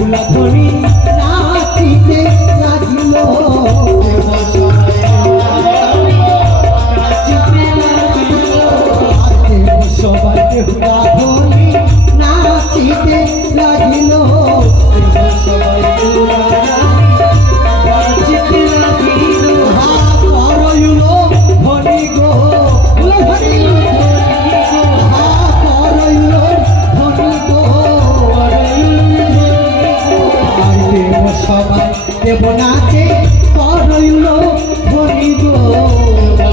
বেহুলা ধনী নাচিতে লাগিল সবাই বেহুলা ধনী নাচিতে লাগিল সবাই বেহুলা নাচিতে লাগিল করইল ধনী গো করইল ধনী গো সবাই দেব নাচে করইল ধনী গো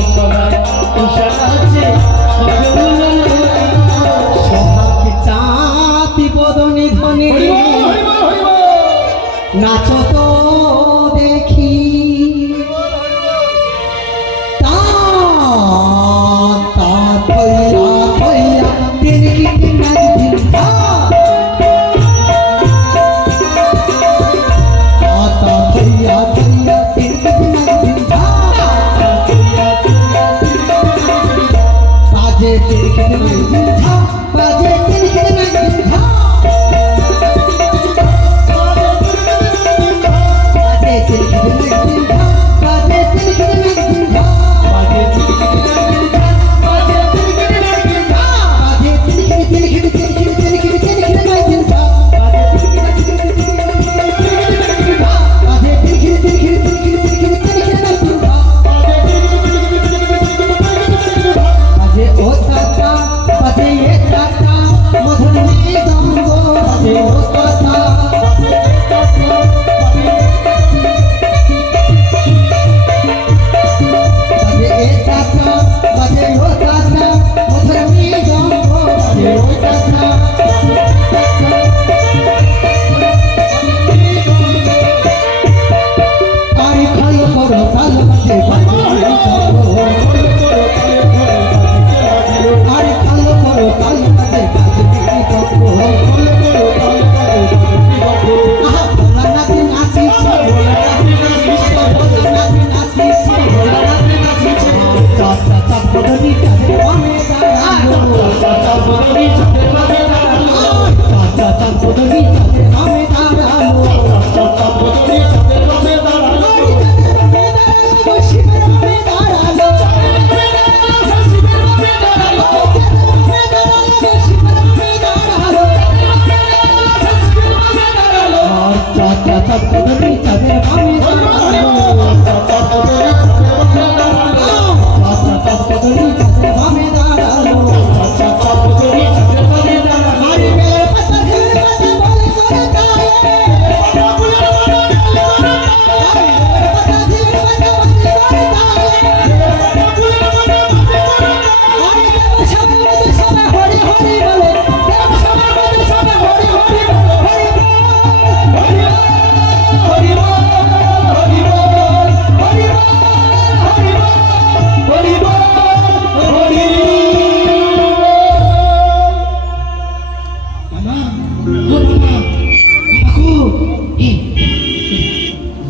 সবাই নাচে সোহাগ চাঁতি বদনি ধনী নাচ তো দেখি তা তা থইয়া থইয়া তিনকি নাচি তা তা থইয়া থইয়া তিনকি নাচি তা বাজে তিনকি নাচি তা বাজে তিনকি নাচি তা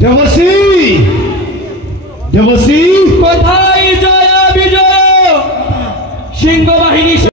দেবশ্রী, দেবশ্রী কোথায়